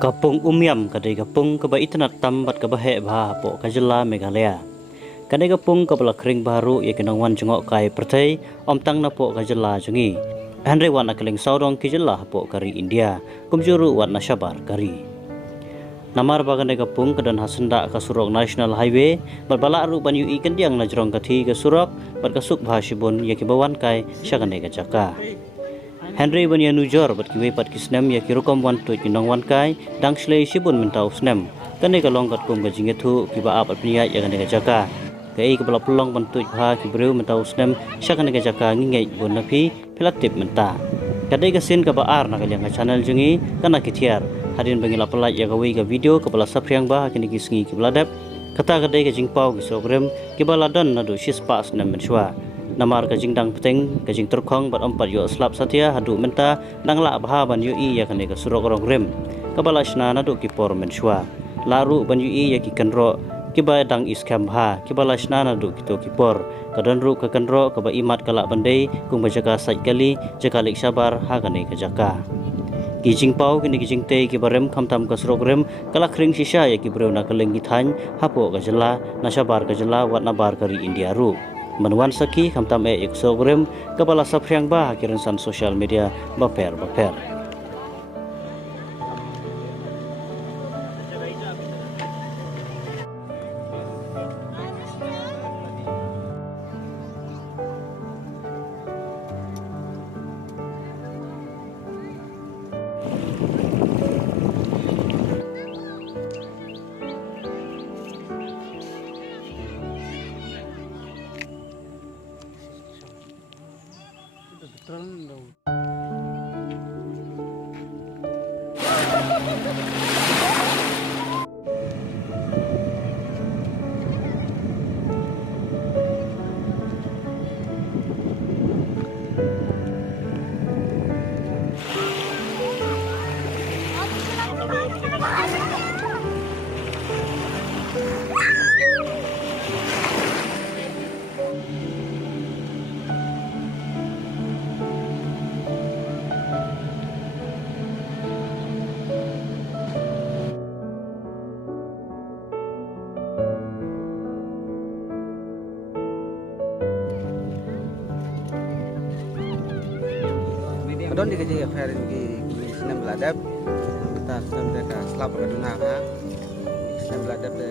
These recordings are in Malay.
Kapung Umyam kadai kapung kaba itanat tambat kaba he bah po kajela Meghalaya. Kadai kapung kaba kring baru ya kenang wan jengok kai pertai omtang na po kajela jungi. Andre wan akaling saurong kijela po kari India kumjuru wan nasyabar kari. Namar bagan kapung kedan hasenda ka surok National Highway berbala aru ban ui kendiang na jerong kathi ka surok bat kasuk bah shibun ya kibawan kai syagane ka jaka. Henry banya nujor bat kiwe pat kisnem ya kirukom wan tu kinong wan kai dang slei shibun mentau snem kane ka longkat kum ka jingethu kiba apat pnia ya kane ka jaka kai ka bala pelong ban tu bha kibreu mentau snem syakane ka jaka ngingai bon napi pilatip menta kadai ka sin ka ba ar na ka channel jungi kana kithiar hadin bangila pelaj ya gawi ka video ka bala sapriang ba kini kisngi kibladap kata kadai ka jingpau ki sogrem kibala don nadu shispa snem menshwa namar ka jingdang peteng ka jing terkhong bat ompat yo slap satya hadu menta nangla bha ban yu i ya kane ka surok rong rem kabala shna nadu ki por menshwa laru ban yu i ya ki kanro kiba dang iskam bha kibala shna nadu ki to ki por kadon ru ka kanro ka ba imat kala bandai kung bajaga sai kali jakalik sabar ha kane ka jaka ki jingpau kini ki jingte ki barem khamtam ka surok rem kala khring shisha ya ki breu na kaleng ki than hapo ka jela na sabar ka jela wat na bar kari India ru Manuan saki kamtam eksogram kepala sapriang bah kiransan sosial media baper. Kadon di kerja fair di senam beladab kita senam mereka selap ke dunia ha senam beladab de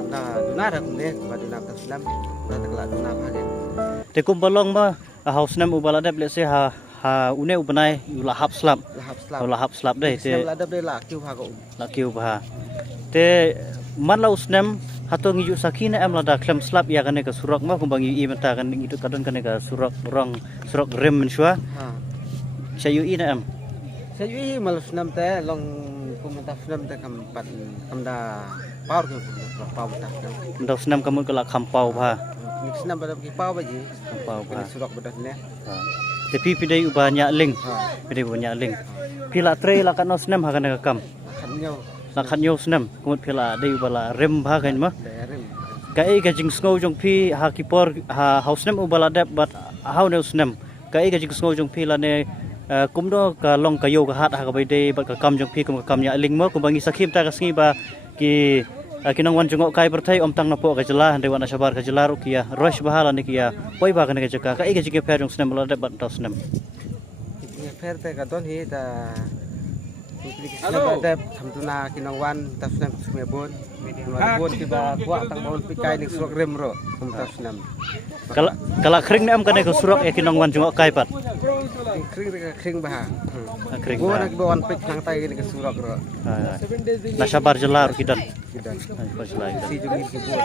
anda dunia dah kumde ke dunia tak senam kita kelak dunia ha kan Te kum balong ba haus nem ubaladap let's say ha une ubanai lahap slap deh te senam beladab de lah kiu ha ko lakiu ba te man la usnem hato ngiju sakina em lada klem slap ya kane ka surok ma kumbangi i menta kan ngitu kadon kane ka surok rem menshwa ha sayu i na em saya malu senam teh long komentar senam teh kampat kamda power ke power tak senam ndau senam kamu kala khampau ba senam beladab ki power baji khampau ba surak bedas ne te pi pidai ubanya ling ha pidai ubanya ling pila tre la kan senam ha kan ka kam khanyo lakhan yo senam kumut pila dei ubala rem ba kan ma darim kai ka jing snow jong pi ha kipor ha house nem ubala dap but how no senam kai ka jing snow jong pi la ne kumdo ka long kayo ka hat ha ka bai dei bat ka kam jong pi kum ka kam nya ling mo kumbangi sakhim ta ka sngi ba ki kinang wan jongok kai perthai omtang na po ka jela hande wan sabar ka jela ru kia rosh bahala ni kia poi ba ka ne ka jaka kai ka jing pe jong senam ubala dap bat ta senam fair teh kadon hi ta Halo. Ada samtuna kinangwan tasnam sumebon. Bon tiba kuat tang bon pikai ning surok rem ro tasnam. Kala kring nem kane ka surok e kinang wan jongok kai pat Kring bah. kring Bon ba nak bon pik nang tai ning surok ro. na sabar jela ru kidan Kidan. pas lai Si jungi ki bon.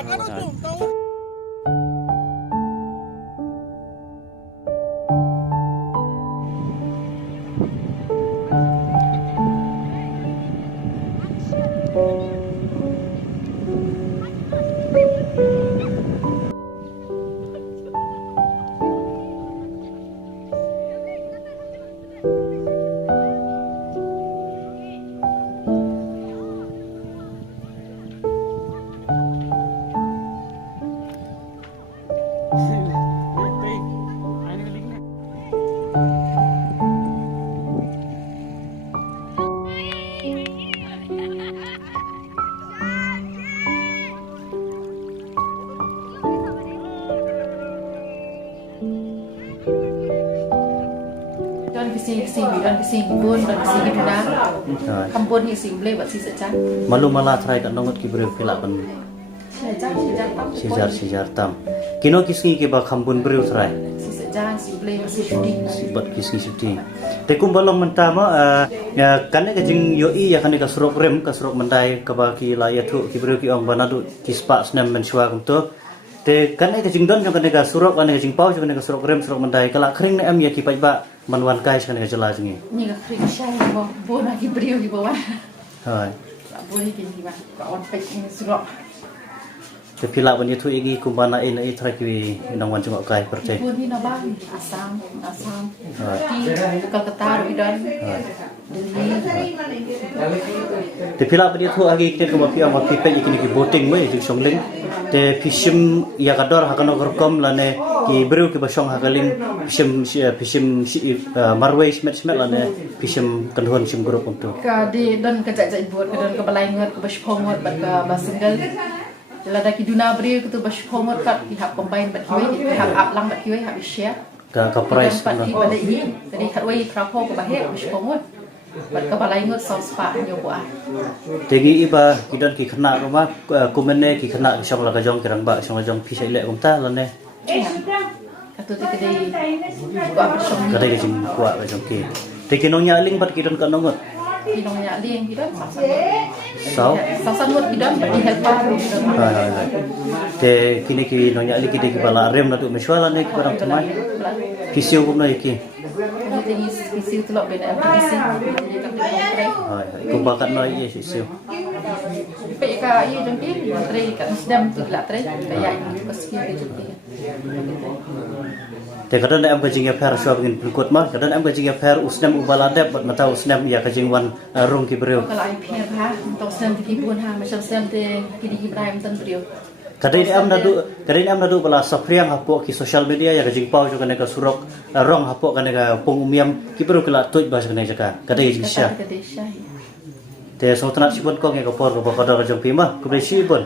kisi bidan kisi bun dan kisi giduna. Kampun kisi boleh buat si saja. Malu malah try kat nongot ki breu pila kan Sejar. sijar tam. Kino kisngi ki ba khambun breu try. Si saja si boleh masih shooting. Sibat kisngi syuting. Te kum balong mentama ya kan ka jing yo i ya kan ka surok rem ka surok mendai ka ba ki la ya thu ki breu ki ong banadu ki spa snem men shwa kum to. Te kan ka jing don jong kan ka surok kan ka jing pau jong kan ka surok rem surok mendai kala kring na am ya ki pai ba manwan kai kan ka jela jingi. Ni ka krik syai bo bo na ki brio ki bawah. Hai. Tak boleh kini ba. Ka on pek ni surok. Te pila ban thu igi kum bana in ai try ki nang wan jong kai percaya. Pun ni na ba asam. Ti ka ketar bidan. Te pila ban thu agi kite kum pi am pi pe ikini ki boating we jing songling. Te pishim ya kador hakano gorkom lane ki breu ki basong hakaling pishim marway smet lane pishim kanhon sim grup untuk. Ka di dan ka jajak buat ka dan ka balai ngot ka bashpongot bat ka basinggal. Lada ki duna brio ku tu bashpongot kat ki hak combine bat kiwe ki hak aplang bat kiwe hak share. Ka price bat ki balai ni. Tadi kat wei trapo ka bahe bashpongot. Bat ka balai ngot sauce pa nyo buah. Tegi iba kidan ki khana rumah kumene ki khana song la ka jong kirang ba song la jong pi sai le kumta lane. Katu ti kedai ku abis song. Kadai jing kuat ka jong ki. Tegi nong nyaling bat kidan ka nongot. Kinong nya liang kidan Sao? sasan ngot kidan bat di helpa Hai. Te kini ki nong nyali ki ki bala rem na tu meswala ne ki barang temai. Pisio kum na iki. Kami tinggi isi telok beda isi. Hai. Kum bakat na iya sisio. Pe ka iya jengki tre kat sedam tu la tre kayak ini pas kita jengki. Te kadang am ka jing ya per shop ngin pulkot ma kadang am ka jing ya per usnam ubaladep bat mata usnam ya ka jing wan rung ki breu. Kalau ai pier ha untuk sedam ti pun ha macam sedam te kini Ibrahim tan beliau. Kadang am nadu bala sapriang hapo ki social media ya ka jing pau jo kana ka surok rong hapo kana ka pung umiam ki breu kala tuj bas kana jaka. Kadang jing sya. Te so tanat sibon ko nge ka por ko ka da ka jong pima ku bre sibon.